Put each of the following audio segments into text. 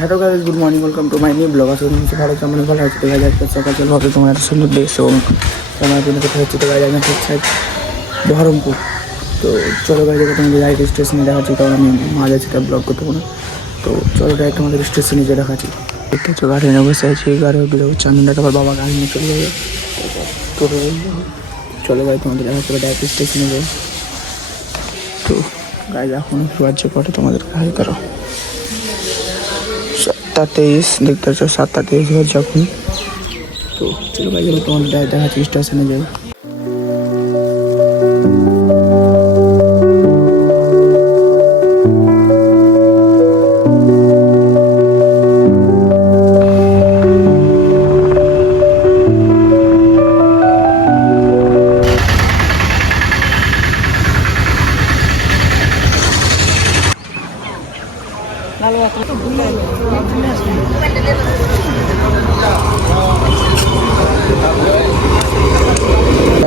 Hello guys, good morning, welcome to my new blog. আসলে নিচে ভালো কেমন ভালো হচ্ছে তো গাইজ আজকে সকাল সকাল হবে তোমার এত সুন্দর দেশ এবং তোমার জন্য কোথায় হচ্ছে তো গাইজ আমি হচ্ছে বহরমপুর। তো চলো গাইজ এবার তোমাদের ডাইরেক্ট স্টেশনে দেখাচ্ছি, কারণ আমি মাঝে সেটা ব্লগ করতে পারবো না। তো চলো ডাইরেক্ট তোমাদের স্টেশনে যে দেখাচ্ছি। দেখতে হচ্ছে গাড়ি নিয়ে বসে আছি, গাড়ি চান্দনটা আবার বাবা গাড়ি নিয়ে চলে যাবে। তো চলো গাইজ তোমাদের দেখাচ্ছি ডাইরেক্ট স্টেশনে যাই। তো গাইজ এখন বাজছে পরে তোমাদের গাড়ি করো 7:23 দেখতে পাচ্ছ, 7:23 বাজছে এখন। তো চলো ভাই যাবে তোমাদের দেখাচ্ছি স্টেশনে যাবে।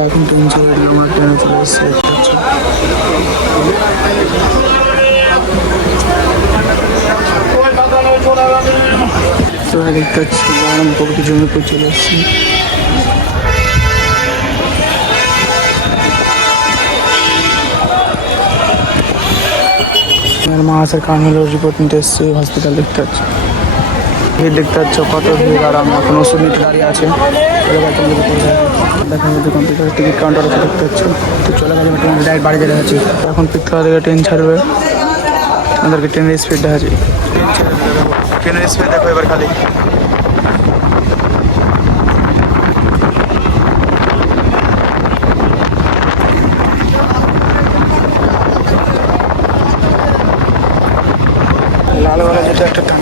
এখন ট্রেন চলে এলো, আমার ট্রেনে চলে এসেছে। তো দেখতে পাচ্ছি বহরমপুর জমিপুর চলে এসেছি। আমার মা আসার কারণ হলো রিপোর্ট নিতে এসেছি হসপিটাল। দেখতে পাচ্ছি ভিড়, দেখতে পাচ্ছ কত ভিড়, আর আমি এখন ওষুধ নিতে দাঁড়িয়ে আছে। দেখা যাচ্ছে কম্পিউটার টিকিট কাউন্টার আছে, দেখতে পাচ্ছ। তো চলে গেছে ট্রেন ডাইরেক্ট বাড়ি চলে যাচ্ছি। এখন পিকতলা থেকে ট্রেন ছাড়বে, আমাদেরকে ট্রেনের স্পিড দেখাচ্ছি। ট্রেনের স্পিড দেখো এবার খালি। লালবেলা যেটা একটা টান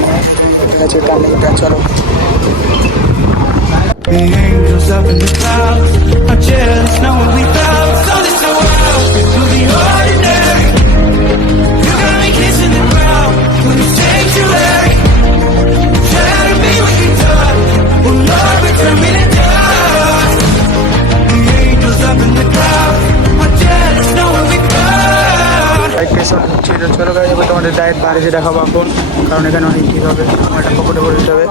আছে, টান চলো। The angels up in the clouds are jealous knowing we felt something so wild to the ordinary. You got me kissing the ground when it's sanctuary. Shatter me when you're done. Oh Lord, return me to dust. The angels up in the clouds are jealous knowing we felt. চলো গাড়ি যাবো তোমাদের direct বাড়ি যে দেখাবো এখন, কারণ এখানে অনেক ভিড় হবে। আমার একটা পকেটে করে দিতে হবে।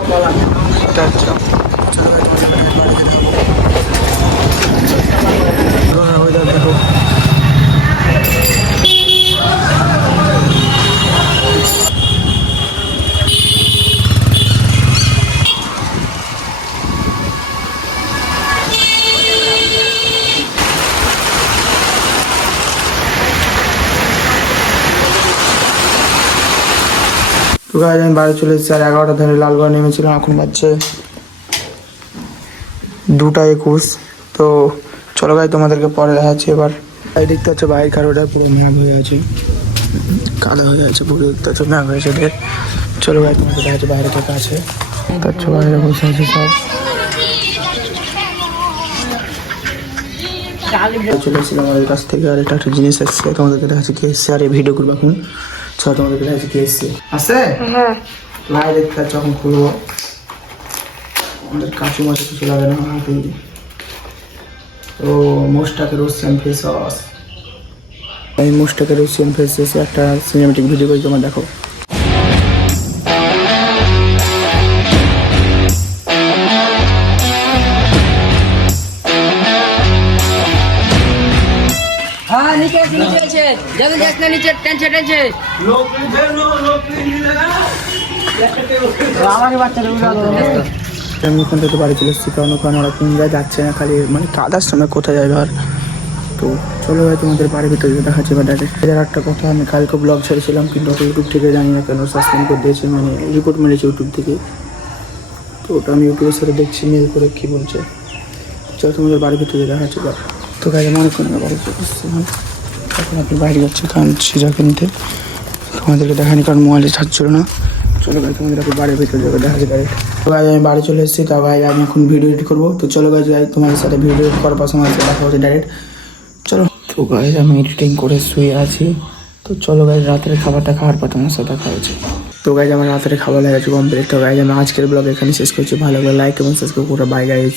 এটা হচ্ছে দেখো তো গাইজ আমি বাড়ি চলে এসেছি, আর 11টা ধরে লালগড় নেমেছিলাম। এখন বাজছে 2:21। তো চলো গাইজ তোমাদেরকে পরে দেখাচ্ছি। এবার এই দেখতে হচ্ছে বাইরের কারোটা পুরো ম্যাগ হয়ে আছে, কালো হয়ে আছে পুরো, দেখতে হচ্ছে ম্যাগ হয়েছে। চলো গাইজ তোমাদের দেখাচ্ছি বাইরে থেকে আছে। তার বাইরে বসে আছে সব। চলে এসেছিলাম আমাদের কাছ থেকে, আর একটা জিনিস এসছে তোমাদেরকে দেখাচ্ছি কি এসছে। আর এই ভিডিও করবো এখন, চলো তোমাদেরকে দেখাচ্ছি কি এসছে। আছে ভাই দেখতে পাচ্ছ, এখন খুলবো। আমাদের কাঁচু মাছে কিছু লাগে না হাতে। তো মোস্টাকে রোশিয়ান ফেস ওয়াশ, এই মোস্টাকে রোশিয়ান ফেস ওয়াশ একটা সিনেমেটিক ভিডিও করে তোমার দেখো। हाँ नीचे नीचे जब देखना नीचे टेंशन टेंशन আমি ওখান থেকে বাড়ি চলে এসেছি, কারণ ওখানে ওরা কোন জায়গায় যাচ্ছে না, খালি মানে কাদার সময় কোথায় যাবে আর। তো চলো ভাই তোমাদের বাড়ির ভিতরে দেখাচ্ছি বা ডাইরেক্ট। এর একটা কথা, আমি কালকে ব্লগ ছেড়েছিলাম, কিন্তু ইউটিউব থেকে জানি না কেন সাসপেন্ড করে দিয়েছে, মানে রিপোর্ট মেরেছে ইউটিউব থেকে। তো ওটা আমি ইউটিউবের সাথে দেখছি মেল করে কী বলছে। চলো তোমাদের বাড়ির ভিতরে দেখাচ্ছি। তো গাড়ি আমি অনেকক্ষণ বাড়ি চলে এসেছি, এখন আপনি বাইরে যাচ্ছি কারণ সিজা কিনতে। তোমাদেরকে দেখানি কারণ মোবাইলে চার্জ ছিল না। চলো ভাই তোমাদের আপনি বাড়ির ভিতরে যাবে দেখাচ্ছি ডাইরেক্ট। তো ভাই আমি বাড়ি চলে এসেছি, তা ভাই আমি এখন ভিডিও এডিট করবো। তো চলো ভাই যাই তোমাদের সাথে ভিডিও এডিট করার পাশে আমার সাথে দেখা হচ্ছে ডাইরেক্ট। চলো। তো ভাই আমি এডিটিং করে শুয়ে আছি। তো চলো ভাই রাতের খাবারটা খাওয়ার পর তোমার সাথে দেখা হচ্ছে। তো গাইজ আমার রাতের খাবার লেগেছে কমপ্লিট। তো গাইজ আমি আজকের ব্লগ এখানে শেষ করছি। ভালো লাগলে লাইক এবং সাবস্ক্রাইব করে বাই গাইজ।